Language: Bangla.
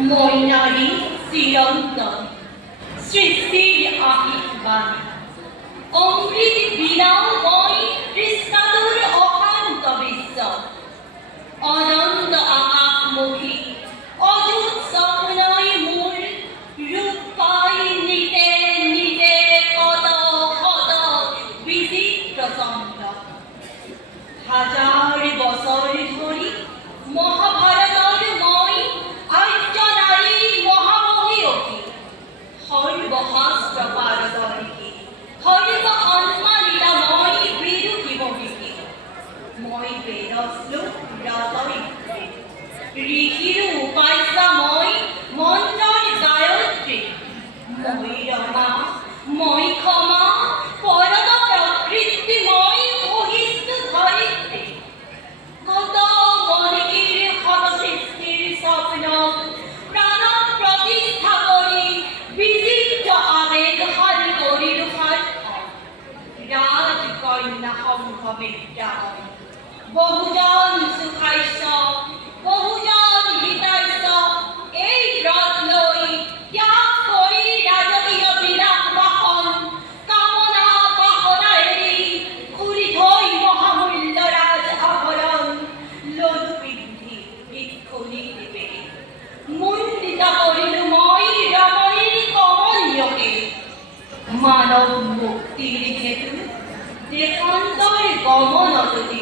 মৈনারী চিরন্তন সৃষ্টির আশীর্বাদ অমৃত বিনাময় কৃষ্ণাতুর অকান্ত বিশ্ব অনন্ত আকাশমুখী অযুত স্বপ্নয় মূল রূপ পাই নিতে নিতে কত কত বিচিত্র চন্দ্র হাজার বছর ধরি মহাভারতর মই আর্য নারী মহামহিয়ী সর্বশাস্ত্র পারদর্শী সর্ব সম্মানিতাময় বিদুষী মহিষী মই বেদশ্লোক রাজয়িত্রী ঋষির উপাস্যাময় মন্ত্রর গায়ত্রী মই রমা মই ক্ষমা পরম প্রকৃতিময় বহিষ্ঠ ধরিত্রী কত মনিকের ক্ষত সৃষ্টির স্বপ্ন প্রাণ প্রতিষ্ঠা করি বিচিত্র আবেগ হার করিল রাজকন্যা শঙ্খ বিদ্যাময় বহুজন সুখাস্য বহুজন হিতাস্য এই ব্রত লৈ ত্যাগ কৰি ৰাজকীয় বিলাস বাসন কামনা বাসনা এৰি খুলি থৈ মহামূল্য ৰাজ আভৰণ লডু বৃদ্ধি ভিক্ষুণী দিবে মুণ্ডিত কৰিলো মই ৰমণীৰ কমলয়কে মানৱ মুক্তিৰ হেতু দেশান্তৰ গমন যদি